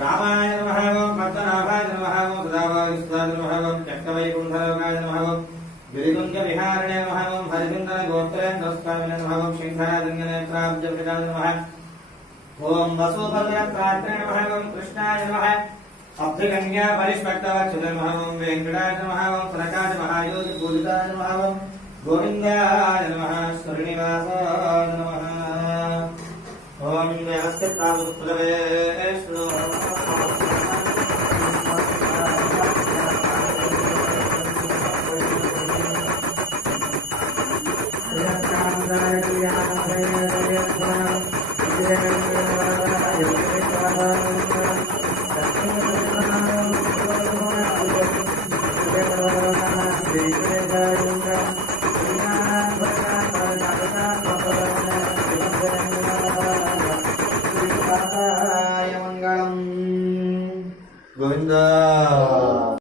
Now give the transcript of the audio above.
रामाय नमः ओम पद्मनाभाय नमः ओम सदाभागस्वाय नमः ओम चक्रवैकुण्ठलोकाय नमः ओम गिरिकुञ्जविहारिणे नमः ओम हरिकुण्डलगोत्रेन्द्रस्वामिने नमः ओम सिंहादङ्गनेत्राब्जभृताय नमः ओम वसुभद्रत्रात्रे नमः ओम कृष्णाय नमः अभ्यगम्या परिष्पक्तवत्सले नमः ओम वेङ्कटाय नमः ओम सनकाय महायोगि पूजिताय नमः ओम गोविन्दाय नमः श्रीनिवासाय नमः ओम व्यवस्थितावुत्तरवे गोविंदा।